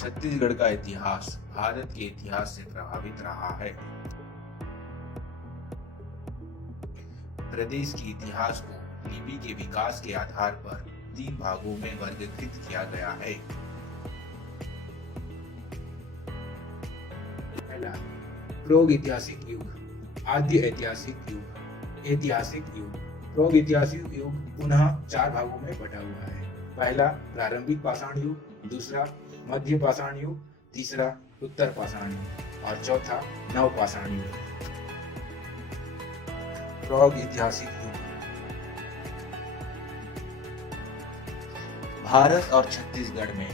छत्तीसगढ़ का इतिहास भारत के इतिहास से प्रभावित रहा है। प्रदेश के इतिहास को लिपि के विकास के आधार पर 3 भागों में वर्गीकृत किया गया है। पहला, प्रागैतिहासिक युग, आद्य ऐतिहासिक युग, ऐतिहासिक युग। प्रागैतिहासिक युग पुनः 4 भागों में बटा हुआ है। पहला प्रारंभिक पाषाण युग, दूसरा मध्य पाषाण युग, तीसरा उत्तर पाषाण युग और चौथा नवपाषाण युग। प्रागैतिहासिक युग। भारत और छत्तीसगढ़ में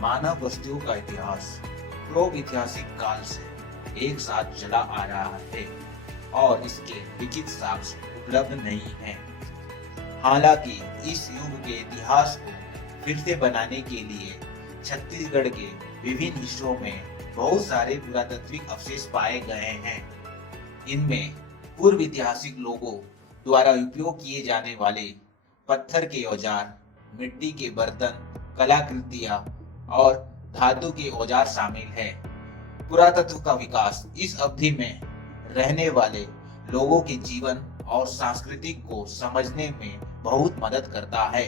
मानव बस्तियों का इतिहास प्रागैतिहासिक काल से एक साथ चला आ रहा है और इसके लिखित साक्ष्य उपलब्ध नहीं है। हालांकि इस युग के इतिहास को फिर से बनाने के लिए छत्तीसगढ़ के विभिन्न हिस्सों में बहुत सारे पुरातात्विक अवशेष पाए गए हैं। इनमें पूर्व ऐतिहासिक लोगों द्वारा उपयोग किए जाने वाले पत्थर के औजार, मिट्टी के बर्तन, कलाकृतियां और धातु के औजार शामिल है। पुरातत्व का विकास इस अवधि में रहने वाले लोगों के जीवन और संस्कृति को समझने में बहुत मदद करता है।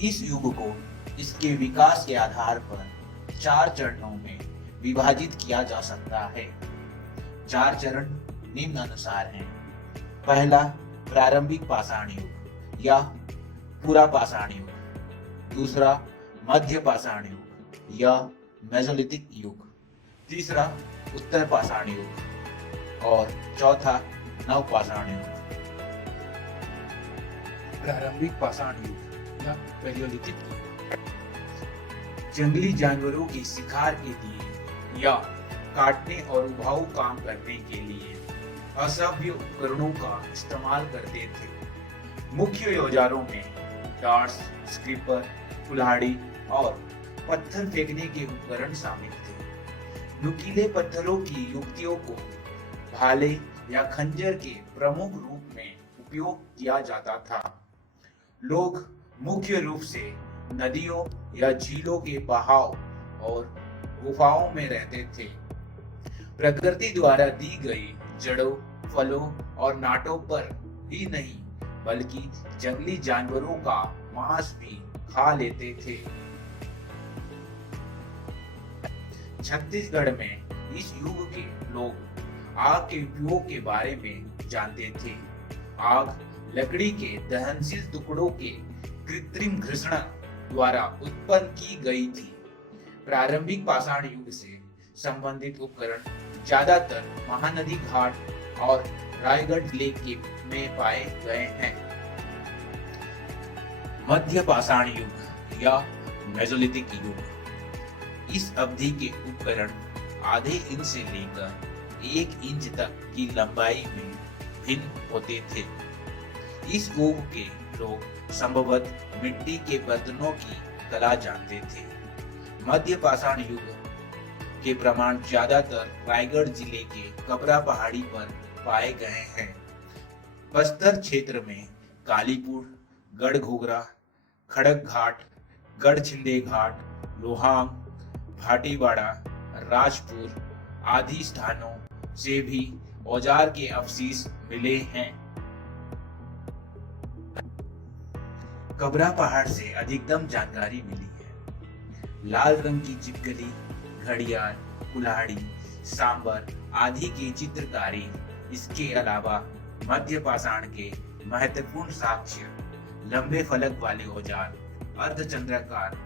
इस युग को इसके विकास के आधार पर 4 चरणों में विभाजित किया जा सकता है। 4 चरण निम्न अनुसार हैं। पहला प्रारंभिक पाषाण युग या पूरा पाषाण युग, दूसरा मध्य पाषाण युग या मेसोलिथिक युग, तीसरा उत्तर पाषाण युग और चौथा नवपाषाण युग। प्रारंभिक पाषाण युग या पैलियोलिथिक युग जंगली जानवरों के शिकार के लिए या काटने और उबाऊ काम करने के लिए असभ्य उपकरणों का इस्तेमाल करते थे। मुख्य औजारों में डार्ट्स, स्क्रीपर, कुल्हाड़ी और पत्थर फेंकने के उपकरण शामिल थे। नुकीले पत्थरों की युक्तियों को भाले या खंजर के प्रमुख रूप में उपयोग किया जाता था। लोग मुख्य रूप से नदियों या झीलों के बहाव और गुफाओं में रहते थे। प्रकृति द्वारा दी गई जड़ों, फलों और नाटों पर ही नहीं बल्कि जंगली जानवरों का मांस भी खा लेते थे। छत्तीसगढ़ में इस युग के लोग आग के उपयोग के बारे में जानते थे। आग लकड़ी के दहनशील टुकड़ों के कृत्रिम घर्षण द्वारा उत्पन्न की गई थी। प्रारंभिक पाषाण युग से संबंधित उपकरण ज्यादातर महानदी घाट और रायगढ़ जिले में पाए गए हैं। मध्य पाषाण युग या मेसोलिथिक युग। इस अवधि के उपकरण आधे इंच से लेकर 1 इंच तक की लंबाई में भिन्न होते थे। इस युग के लोग संभवतः मिट्टी के बर्तनों की कला जानते थे। मध्य पाषाण युग के प्रमाण ज्यादातर रायगढ़ जिले के कबरा पहाड़ी पर पाए गए हैं। बस्तर क्षेत्र में कालीपुर, गढ़घोगरा, खड़क घाट, गढ़छिंदे घाट, लोहांग, भाटीवाड़ा, राजपुर आदि स्थानों से भी औजार के अवशेष मिले हैं। कबरा पहाड़ से अधिकतम जानकारी मिली है। लाल रंग की चिपकली, घड़ियाल, कुल्हाड़ी, सांबर आदि की चित्रकारी। इसके अलावा मध्य पाषाण के महत्वपूर्ण साक्ष्य लंबे फलक वाले औजार, अर्धचंद्राकार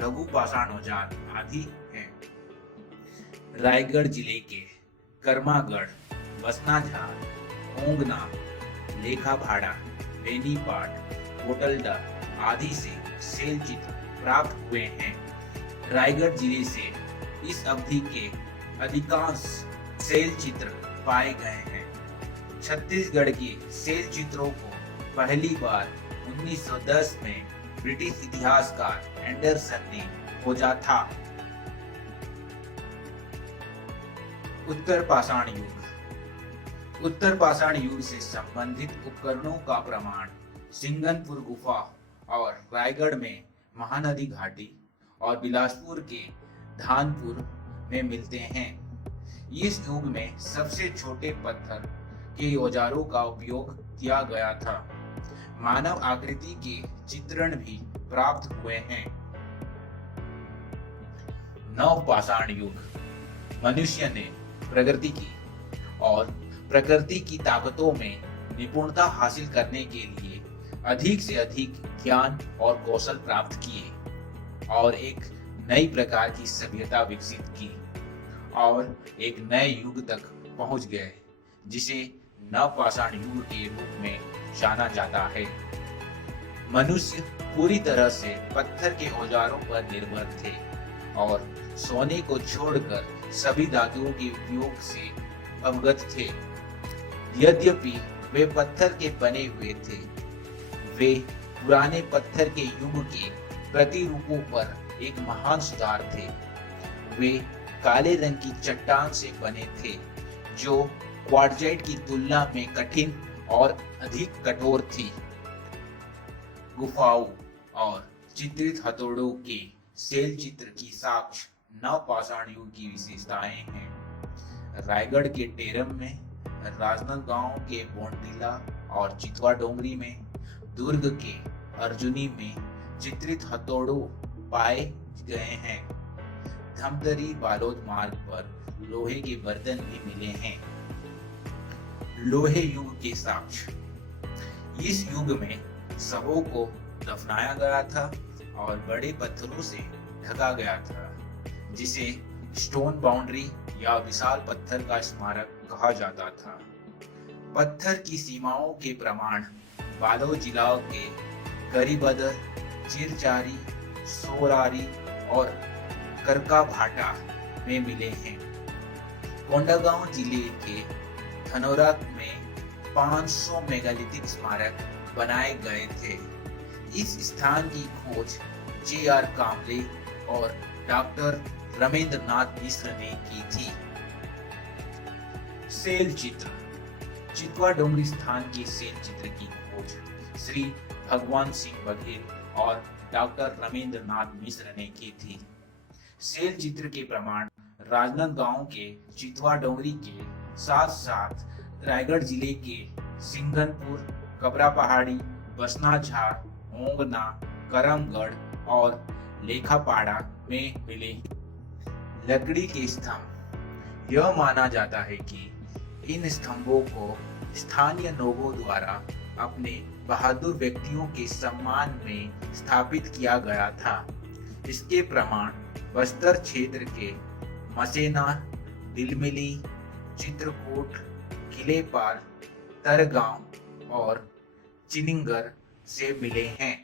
लघु पाषाण औजार आदि हैं। रायगढ़ जिले के कर्मागढ़, बसनाझार, ओंगना, लेखाभाड़ा, बेनीपाट, कोटलडा आदि से शैल चित्र प्राप्त हुए हैं। रायगढ़ जिले से इस अवधि के अधिकांश शैल चित्र पाए गए हैं। छत्तीसगढ़ के शैल चित्रों को पहली बार 1910 में ब्रिटिश इतिहासकार एंडरसन ने खोजा था। उत्तर पाषाण युग। उत्तर पाषाण युग से संबंधित उपकरणों का प्रमाण सिंगनपुर गुफा और रायगढ़ में महानदी घाटी और बिलासपुर के धानपुर में मिलते हैं। इस युग में सबसे छोटे पत्थर के औजारों का उपयोग किया गया था। मानव आकृति के चित्रण भी प्राप्त हुए हैं। नवपाषाण युग। मनुष्य ने प्रगति की और प्रकृति की ताकतों में निपुणता हासिल करने के लिए अधिक से अधिक ज्ञान और कौशल प्राप्त किए और एक नई प्रकार की सभ्यता विकसित की और एक नए युग तक पहुंच गए, जिसे नवपाषाण युग के रूप में जाना जाता है। मनुष्य पूरी तरह से पत्थर के औजारों पर निर्भर थे और सोने को छोड़कर सभी धातुओं के उपयोग से अवगत थे। यद्यपि वे पत्थर के बने हुए थे, वे पुराने पत्थर के युग के प्रतिरूपों पर एक महान सुधार थे। वे काले रंग की चट्टान से बने थे, जो क्वार्टजाइट की तुलना में कठिन और अधिक कठोर थी। गुफाओं और चित्रित हथौड़ों के शैल चित्र की साक्ष्य नवपाषाण युग की विशेषताएं हैं। रायगढ़ के टेरम में, राजनांदगांव के बोंडीला और चितवा डोंगरी में, दुर्ग के अर्जुनी में चित्रित हथौड़ों पाए गए हैं। धमतरी बालोद मार्ग पर लोहे के बर्तन भी मिले हैं। लोहे युग के साक्ष्य। इस युग में शवों को दफनाया गया था और बड़े पत्थरों से ढका गया था, जिसे स्टोन बाउंड्री या विशाल पत्थर का स्मारक कहा जाता था। पत्थर की सीमाओं के प्रमाण बालोद जिला के करीबदर, चिरचारी, सोरारी और करका भाटा में मिले हैं। कोंडागांव जिले के धनोरा में 500 मेगालिथिक स्मारक बनाए गए थे। इस स्थान की खोज J.R. कामले और डॉक्टर रमेंद्रनाथ मिश्र ने की थी। शैल चित्र। चितवा डोंगरी स्थान के शैल चित्र की खोज श्री भगवान सिंह बघेल और डॉक्टर रमेंद्रनाथ मिश्र ने की थी। शैल चित्र के प्रमाण राजनांदगांव के चितवा डोंगरी के साथ साथ रायगढ़ जिले के सिंघनपुर, कबरा पहाड़ी, बसनाझार, ओंगना, करमगढ़ और लेखापाड़ा में मिले। लकड़ी के स्तंभ। यह माना जाता है कि इन स्तंभों को स्थानीय लोगों द्वारा अपने बहादुर व्यक्तियों के सम्मान में स्थापित किया गया था। इसके प्रमाण बस्तर क्षेत्र के मसेना, दिलमिली, चित्रकूट, किलेपाल, तरगांव और चिनिंगर से मिले हैं।